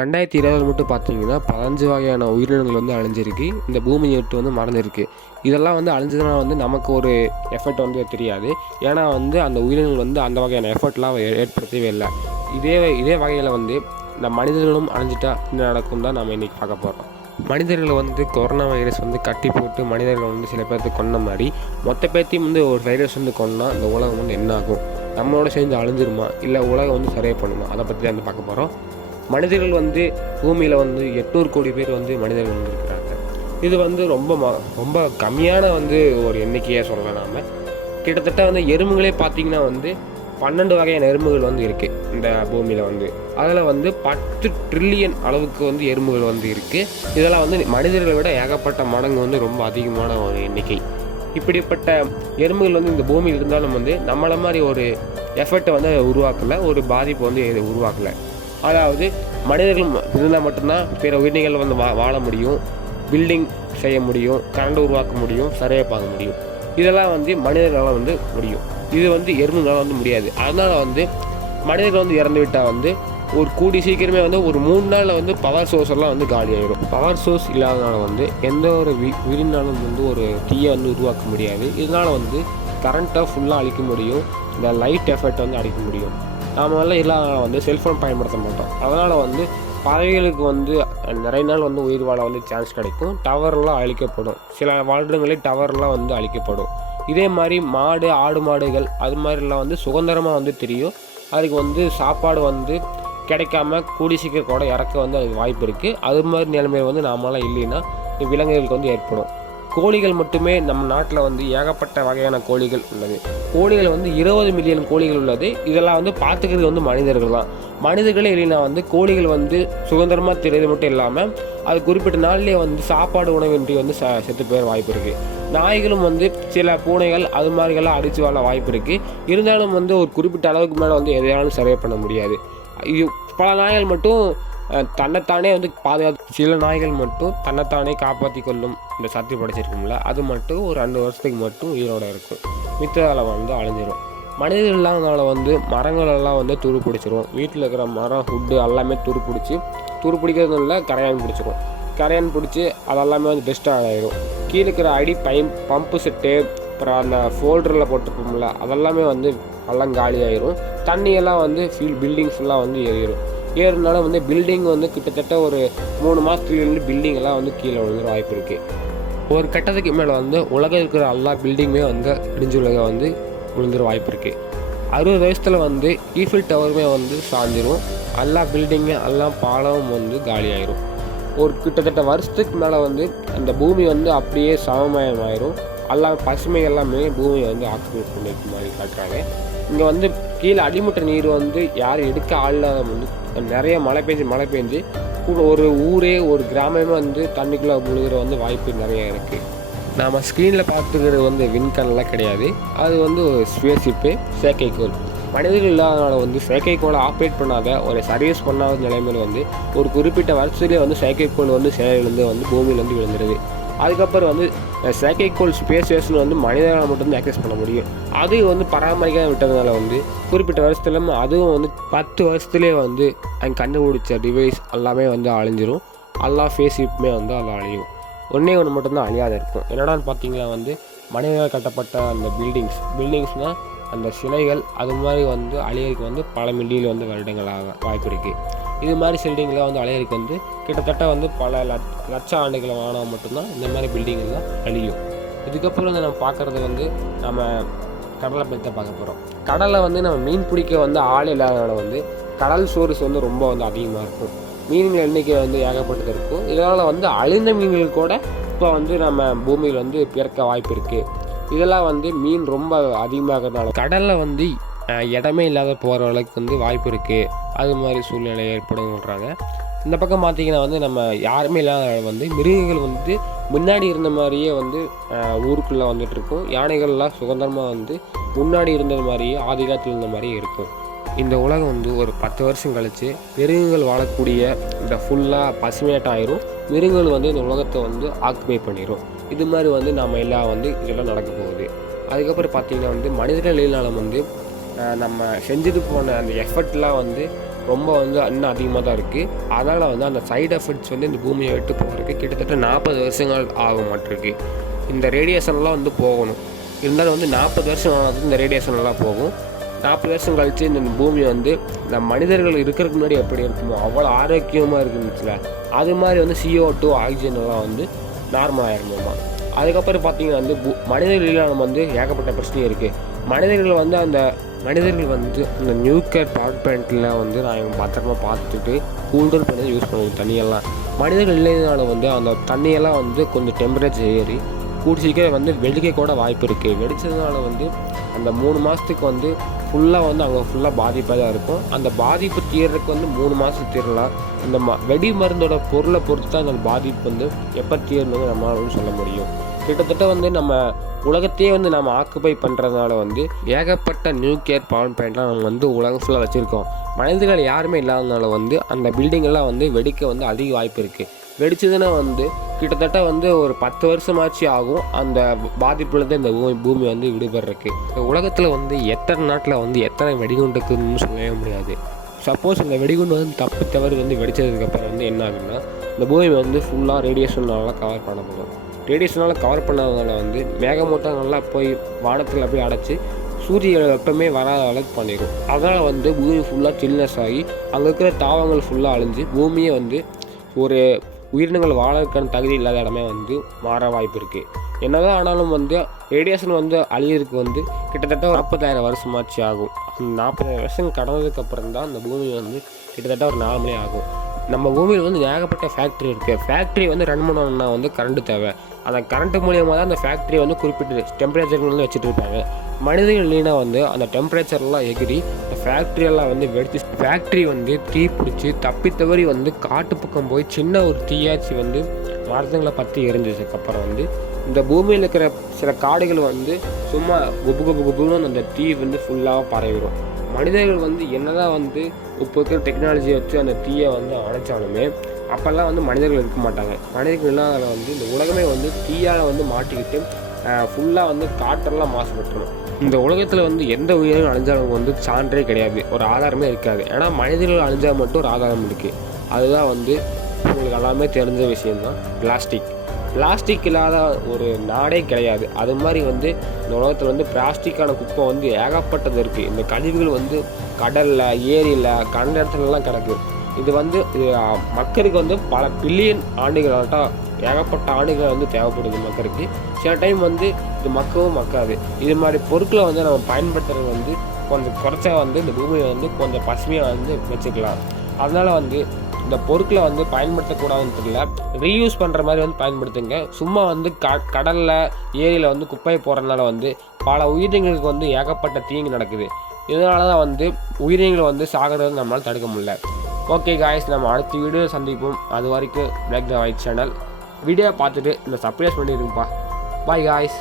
2020 மட்டும் பார்த்தீங்கன்னா 15 வகையான உயிரினங்கள் வந்து அழிஞ்சிருக்கு. இந்த பூமியை விட்டு வந்து மறைஞ்சிருக்கு. இதெல்லாம் வந்து அழிஞ்சதுனால வந்து நமக்கு ஒரு எஃபெக்ட் வந்து தெரியாது. ஏன்னா வந்து அந்த உயிரினங்கள் வந்து அந்த வகையான எஃபெக்ட்லாம் ஏற்படுத்தவே இல்லை. இதே வகையில் வந்து இந்த மனிதர்களும் அழிஞ்சிட்டா என்ன நடக்கும் தான் நம்ம இன்றைக்கி பார்க்க போகிறோம். மனிதர்களை வந்து கொரோனா வைரஸ் வந்து கட்டி போட்டு மனிதர்கள் வந்து சில பேர்த்து கொன்ன மாதிரி மொத்த பேர்த்தையும் வந்து ஒரு வைரஸ் வந்து கொன்னா இந்த உலகம் வந்து என்ன ஆகும்? நம்மளோட சேர்ந்து அழிஞ்சிருமா, இல்லை உலகம் வந்து சரியாக பண்ணுமா? அதை பற்றி தான் வந்து பார்க்க போகிறோம். மனிதர்கள் வந்து பூமியில் வந்து 800 கோடி பேர் வந்து மனிதர்கள் வந்து இருக்கிறாங்க. இது வந்து ரொம்ப கம்மியான வந்து ஒரு எண்ணிக்கையாக சொல்லலாம். நாம் கிட்டத்தட்ட வந்து எறும்புகளே பார்த்திங்கன்னா வந்து 12 வகையான எறும்புகள் வந்து இருக்குது இந்த பூமியில் வந்து. அதில் வந்து 10 ட்ரில்லியன் அளவுக்கு வந்து எறும்புகள் வந்து இருக்குது. இதெல்லாம் வந்து மனிதர்களை விட ஏகப்பட்ட மடங்கு வந்து ரொம்ப அதிகமான ஒரு எண்ணிக்கை. இப்படிப்பட்ட எறும்புகள் வந்து இந்த பூமியில் இருந்தாலும் வந்து நம்மளை மாதிரி ஒரு எஃபெக்டை வந்து உருவாக்கலை, ஒரு பாதிப்பு வந்து உருவாக்கலை. அதாவது மனிதர்கள் இருந்தால் மட்டும்தான் பிற உயிரினங்கள் வந்து வாழ முடியும், பில்டிங் செய்ய முடியும், கரண்ட் உருவாக்க முடியும், சரியாக பார்க்க முடியும். இதெல்லாம் வந்து மனிதர்களால் வந்து முடியும். இது வந்து எறும்புகளால் வந்து முடியாது. அதனால் வந்து மனிதர்கள் வந்து இறந்து விட்டால் வந்து ஒரு கூடி சீக்கிரமே வந்து ஒரு 3 நாளில் வந்து பவர் சோர்ஸ் எல்லாம் வந்து காலி ஆகிடும். பவர் சோர்ஸ் இல்லாதனால வந்து எந்த ஒரு உயிரினாலும் வந்து ஒரு தீயை வந்து உருவாக்க முடியாது. இதனால் வந்து கரண்ட்டை ஃபுல்லாக அழிக்க முடியும், இந்த லைட் எஃபெக்ட் வந்து அழிக்க முடியும். நாம் எல்லாம் இல்லாதனால வந்து செல்ஃபோன் பயன்படுத்த மாட்டோம். அதனால் வந்து பறவைகளுக்கு வந்து நிறைய நாள் வந்து உயிர் வாழ வந்து சான்ஸ் கிடைக்கும். டவர்லாம் அழிக்கப்படும், சில வாழ்டங்களே டவர்லாம் வந்து அழிக்கப்படும். இதே மாதிரி மாடு, ஆடு மாடுகள் அது மாதிரிலாம் வந்து சுதந்திரமாக வந்து தெரியும். அதுக்கு வந்து சாப்பாடு வந்து கிடைக்காம கூடி சீக்கிரம் கூட இறக்க வந்து அதுக்கு வாய்ப்பு இருக்குது. அது மாதிரி நிலைமையில் வந்து நாமெல்லாம் இல்லைன்னா விலங்குகளுக்கு வந்து ஏற்படும். கோழிகள் மட்டுமே நம்ம நாட்டில் வந்து ஏகப்பட்ட வகையான கோழிகள் உள்ளது. கோழிகள் வந்து 20 மில்லியன் கோழிகள் உள்ளது. இதெல்லாம் வந்து பார்த்துக்கிறது வந்து மனிதர்கள் தான். மனிதர்களே இல்லைன்னா வந்து கோழிகள் வந்து சுதந்திரமாக தெரியுது மட்டும் இல்லாமல் அது குறிப்பிட்ட நாள்லேயே வந்து சாப்பாடு உணவின்றி வந்து செத்து போயிட வாய்ப்பு இருக்குது. நாய்களும் வந்து சில பூனைகள் அது மாதிரிகள்லாம் அடித்து வாழ வாய்ப்பு இருக்குது. இருந்தாலும் வந்து ஒரு குறிப்பிட்ட அளவுக்கு மேலே வந்து எதையாலும் சரியாக பண்ண முடியாது. பல நாய்கள் மட்டும் தன்னைத்தானே வந்து பாதுகாத்து, சில நாய்கள் மட்டும் தன்னைத்தானே காப்பாற்றி கொள்ளும் இந்த சக்தி படைச்சிருக்கும்ல, அது மட்டும் ஒரு 2 வருஷத்துக்கு மட்டும் உயிரோடு இருக்கும். மித்ததால் வந்து அழிஞ்சிடும். மனிதர்கள் இல்லாதனால வந்து மரங்களெல்லாம் வந்து துரு பிடிச்சிரும். வீட்டில் இருக்கிற மரம், ஹுட்டு எல்லாமே துரு பிடிக்கிறது இல்லை, கரையான் பிடிச்சிரும். கரையான் பிடிச்சி அதெல்லாமே வந்து டெஸ்ட்டாக ஆகிடும். கீழே இருக்கிற பம்பு செட்டு, அப்புறம் அந்த ஃபோல்டரில் போட்டுப்போம்ல, அதெல்லாமே வந்து எல்லாம் காலி ஆகிரும். தண்ணியெல்லாம் வந்து பில்டிங் ஃபுல்லாக வந்து ஏறுனால வந்து பில்டிங் வந்து கிட்டத்தட்ட ஒரு 3 மாதத்துலேருந்து பில்டிங் எல்லாம் வந்து கீழே விழுந்துற வாய்ப்பு இருக்குது. ஒரு கட்டத்துக்கு மேலே வந்து உலகம் இருக்கிற எல்லா பில்டிங்குமே வந்து இடிஞ்சு உலகம் வந்து விழுந்துற வாய்ப்பு இருக்குது. 60 வயசில் வந்து ஈஃபில் டவருமே வந்து சாஞ்சிரும். எல்லா பில்டிங்கு எல்லாம் பாலமும் வந்து காலி ஆயிரும். ஒரு கிட்டத்தட்ட வருஷத்துக்கு மேலே வந்து அந்த பூமி வந்து அப்படியே சமமயமாயிரும். எல்லாம் பசுமை எல்லாமே பூமியை வந்து ஆக்கிரமிப்பு பண்ணிருக்க மாதிரி காட்டுறாங்க. இங்கே வந்து கீழே அடிமட்ட நீர் வந்து யாரும் எடுக்க ஆளாத வந்து நிறைய மழை பெஞ்சு ஒரு ஊரே, ஒரு கிராமமே வந்து தண்ணிக்குள்ளே முழுகிற வந்து வாய்ப்பு நிறைய இருக்குது. நாம் ஸ்க்ரீனில் பார்த்துக்கிறது வந்து விண்கல்லாம் கிடையாது, அது வந்து ஒரு ஸ்பேஸ்ஷிப்பு, செயற்கைக்கோள். மனிதர்கள் இல்லாதனால வந்து செயற்கைக்கோளை ஆப்ரேட் பண்ணாத, ஒரு சர்வீஸ் பண்ணாத நிலைமையில் வந்து ஒரு குறிப்பிட்ட வருஷத்துலேயே வந்து செயற்கைக்கோள் வந்து செயலிலேருந்து வந்து பூமியிலேருந்து விழுந்துருது. அதுக்கப்புறம் வந்து செயற்கைக்கோள் ஸ்பேஸ் வந்து மனிதர்களால் மட்டும்தான் ஆக்சஸ் பண்ண முடியும். அது வந்து பராமரிக்காத விட்டதுனால வந்து குறிப்பிட்ட வருஷத்துல அதுவும் வந்து 10 வருஷத்துலேயே வந்து அங்கே கண்டுபிடிச்ச டிவைஸ் எல்லாமே வந்து அழிஞ்சிரும். எல்லா ஃபேஸ்ஷிப்புமே வந்து அதில் அழியும். ஒன்று மட்டும்தான் அழியாத இருக்கும். என்னடான்னு பார்த்தீங்கன்னா வந்து மனிதர்கள் கட்டப்பட்ட அந்த பில்டிங்ஸ்னால் அந்த சிலைகள் அது மாதிரி வந்து அழியறதுக்கு வந்து பல மில்லியன் வந்து வருடங்களாக வாய்ப்பு இருக்குது. இது மாதிரி பில்டிங்கெலாம் வந்து அழியறதுக்கு வந்து கிட்டத்தட்ட வந்து பல லட்ச ஆண்டுகள் ஆனால் மட்டும்தான் இந்த மாதிரி பில்டிங்கெல்லாம் அழியும். இதுக்கப்புறம் வந்து நம்ம பார்க்குறது வந்து நம்ம கடலை பற்றி தான் பார்க்க போகிறோம். கடலில் வந்து நம்ம மீன் பிடிக்க வந்து ஆள் இல்லாதனால வந்து கடல் சோர்ஸ் வந்து ரொம்ப வந்து அதிகமாக இருக்கும். மீன்கள் எண்ணிக்கை வந்து ஏகப்பட்டது இருக்கும். இதனால் வந்து அழிந்த மீன்கள் கூட இப்போ வந்து நம்ம பூமியில் வந்து பிறக்க வாய்ப்பு இருக்குது. இதெல்லாம் வந்து மீன் ரொம்ப அதிகமாகிறதுனால கடலில் வந்து இடமே இல்லாத போகிற அளவுக்கு வந்து வாய்ப்பு இருக்குது. அது மாதிரி சூழ்நிலை ஏற்படுங்கிறாங்க. இந்த பக்கம் பார்த்திங்கன்னா வந்து நம்ம யாருமே இல்லாத வந்து மிருகங்கள் வந்து முன்னாடி இருந்த மாதிரியே வந்து ஊருக்குள்ளே வந்துட்டுருக்கும். யானைகள்லாம் சுதந்திரமாக வந்து முன்னாடி இருந்தது மாதிரியே ஆதி காலத்தில் இருந்த மாதிரியே இருக்கும். இந்த உலகம் வந்து ஒரு 10 வருஷம் கழித்து மிருகங்கள் வாழக்கூடிய இந்த ஃபுல்லாக பசுமையாட்டம் ஆயிரும். மிருகங்கள் வந்து இந்த உலகத்தை வந்து ஆக்குபை பண்ணிடும். இது மாதிரி வந்து நம்ம எல்லாம் வந்து இதெல்லாம் நடக்க போகுது. அதுக்கப்புறம் பார்த்திங்கன்னா வந்து மனிதர்கள் இல்லைனாலும் வந்து நம்ம செஞ்சுட்டு போன அந்த எஃபர்ட்லாம் வந்து ரொம்ப வந்து இன்னும் அதிகமாக தான் இருக்குது. அதனால் வந்து அந்த சைடு எஃபெக்ட்ஸ் வந்து இந்த பூமியை விட்டு போகிறதுக்கு கிட்டத்தட்ட 40 வருஷங்கள் ஆக மாட்டிருக்கு. இந்த ரேடியேஷன்லாம் வந்து போகணும். இருந்தாலும் வந்து 40 வருஷம் ஆனது இந்த ரேடியேஷன்லாம் போகும். 40 வருஷம் கழித்து இந்த பூமி வந்து நம்ம மனிதர்கள் இருக்கிறதுக்கு முன்னாடி எப்படி இருக்குமோ அவ்வளோ ஆரோக்கியமாக இருக்குதுச்சுல, அது மாதிரி வந்து CO2 ஆக்சிஜன் எல்லாம் வந்து நார்மல் ஆகிருந்தோமா. அதுக்கப்புறம் பார்த்திங்கன்னா வந்து மனிதர்கள் நம்ம வந்து ஏகப்பட்ட பிரச்சனை இருக்குது. மனிதர்கள் வந்து அந்த நியூக்ளியர் பவர் பிளான்ட்டில் வந்து நாங்கள் பத்திரமா பார்த்துட்டு கூல்டர் பண்ணி யூஸ் பண்ணுவோம் தண்ணியெல்லாம். மனிதர்கள் இல்லைனாலும் வந்து அந்த தண்ணியெல்லாம் வந்து கொஞ்சம் டெம்பரேச்சர் ஏறி கூடி சீக்கிரம் வந்து வெடிக்க கூட வாய்ப்பு இருக்குது. வெடித்ததுனால வந்து அந்த 3 மாதத்துக்கு வந்து ஃபுல்லாக வந்து அங்கே ஃபுல்லாக பாதிப்பாக தான் இருக்கும். அந்த பாதிப்பு தீர்றதுக்கு வந்து 3 மாதம் தீரலாம். இந்த வெடி மருந்தோட பொருளை பொறுத்து தான் அந்த பாதிப்பு வந்து எப்போ தீரணுன்னு நம்மளால சொல்ல முடியும். கிட்டத்தட்ட வந்து நம்ம உலகத்தையே வந்து நம்ம ஆக்குபை பண்ணுறதுனால வந்து ஏகப்பட்ட நியூக்ளியர் பவர் பிளான்ட்லாம் நம்ம வந்து உலகம் ஃபுல்லாக வச்சுருக்கோம். மனிதர்கள் யாருமே இல்லாததுனால வந்து அந்த பில்டிங்கெல்லாம் வந்து வெடிக்க வந்து அதிக வாய்ப்பு இருக்குது. வெடிச்சதுன்னா வந்து கிட்டத்தட்ட வந்து ஒரு 10 வருஷமாச்சு ஆகும் அந்த பாதிப்புலேருந்து இந்த பூமி வந்து விடுபடுறதுக்கு. உலகத்தில் வந்து எத்தனை நாட்டில் வந்து எத்தனை வெடிகுண்டு இருக்குதுன்னு சொல்லவே முடியாது. சப்போஸ் இந்த வெடிகுண்டு வந்து தப்பு தவறு வந்து வெடித்ததுக்கப்புறம் வந்து என்ன ஆகுதுன்னா இந்த பூமி வந்து ஃபுல்லாக ரேடியேஷனால் கவர் பண்ணப்படும். ரேடியேஷனால் கவர் பண்ணதுனால வந்து மேகமூட்டம் நல்லா போய் வானத்தில் போய் அடைச்சி சூரிய வெப்பமே வராத அளவுக்கு பண்ணிடும். அதனால் வந்து பூமி ஃபுல்லாக சில்னஸ் ஆகி அங்கே இருக்கிற தாவரங்கள் ஃபுல்லாக அழிஞ்சு பூமியை வந்து ஒரு உயிரினங்கள் வாழறதுக்கான தகுதி இல்லாத இடமே வந்து மாற வாய்ப்பு இருக்குது. என்னதான் ஆனாலும் வந்து ரேடியேஷன் வந்து அழியிறதுக்கு வந்து கிட்டத்தட்ட 40,000 வருஷமாச்சு ஆகும். அந்த 40,000 வருஷம் கடந்ததுக்கப்புறம் தான் அந்த பூமி வந்து கிட்டத்தட்ட ஒரு 4 மணி ஆகும். நம்ம பூமியில் வந்து ஏகப்பட்ட ஃபேக்ட்ரி இருக்குது. ஃபேக்ட்ரி வந்து ரன் பண்ணணும்னா வந்து கரண்ட்டு தேவை. அந்த கரண்ட்டு மூலியமாக தான் அந்த ஃபேக்ட்ரி வந்து குறிப்பிட்ட டெம்பரேச்சர் வந்து வச்சுட்டு இருப்பாங்க. மனிதர்கள் இல்லைன்னா வந்து அந்த டெம்பரேச்சர்லாம் எகிரி அந்த ஃபேக்ட்ரியெல்லாம் வந்து வெடித்து ஃபேக்ட்ரி வந்து தீ பிடிச்சி தப்பித்தவறி வந்து காட்டு பக்கம் போய் சின்ன ஒரு தீயாச்சி வந்து மரத்துங்களை பற்றி எரிஞ்சதுக்கப்புறம் வந்து இந்த பூமியில் இருக்கிற சில காடுகள் வந்து சும்மா குபுன்னு அந்த தீ வந்து ஃபுல்லாக பரவிடும். மனிதர்கள் வந்து என்னதான் வந்து இப்போ இருக்கிற டெக்னாலஜியை வச்சு அந்த தீயை வந்து அணைச்சாலுமே அப்போல்லாம் வந்து மனிதர்கள் இருக்க மாட்டாங்க. மனிதர்கள் இல்லாத வந்து இந்த உலகமே வந்து தீயால் வந்து மாட்டிக்கிட்டு ஃபுல்லாக வந்து காற்றெல்லாம் மாசுபட்டுரும். இந்த உலகத்தில் வந்து எந்த உயிரினம் அழிஞ்சாலும் வந்து சான்றே கிடையாது, ஒரு ஆதாரமே இருக்காது. ஏன்னா மனிதர்கள் அழிஞ்சால் மட்டும் ஒரு ஆதாரம் இருக்குது. அதுதான் வந்து உங்களுக்கு எல்லாமே தெரிஞ்ச விஷயம்தான் பிளாஸ்டிக் இல்லாத ஒரு நாடே கிடையாது. அது மாதிரி வந்து இந்த உலகத்தில் வந்து பிளாஸ்டிக்கான குப்பை வந்து ஏகப்பட்டது இருக்குது. இந்த கழிவுகள் வந்து கடலில் ஏரியில் கண்ட இடத்துலலாம் கிடக்கு. இது வந்து மக்களுக்கு வந்து பல பில்லியன் ஆண்டுகளாகட்டும் ஏகப்பட்ட ஆண்டுகள் வந்து தேவைப்படுது மக்களுக்கு. சில டைம் வந்து இது மக்கவும் மக்காது. இது மாதிரி பொருட்களை வந்து நம்ம பயன்படுத்துறது வந்து கொஞ்சம் குறைச்சா வந்து இந்த பூமியை வந்து கொஞ்சம் பசுமையாக வந்து வச்சுக்கலாம். அதனால் வந்து இந்த பொருட்களை வந்து பயன்படுத்தக்கூடாதுன்னு தெரியல, ரீயூஸ் பண்ணுற மாதிரி வந்து பயன்படுத்துங்க. சும்மா வந்து கடலில் ஏரியில் வந்து குப்பையை போடுறதுனால வந்து பல உயிரினங்களுக்கு வந்து ஏகப்பட்ட தீங்கு நடக்குது. இதனால தான் வந்து உயிரினங்களை வந்து சாகிறது நம்மளால் தடுக்க முடியல. ஓகே காய்ஸ், நம்ம அடுத்த வீடியோ சந்திப்போம். அது வரைக்கும் black the white channel video பார்த்துட்டு இந்த சப்ஸ்கிரைப் பண்ணிடுங்கப்பா. Bye guys.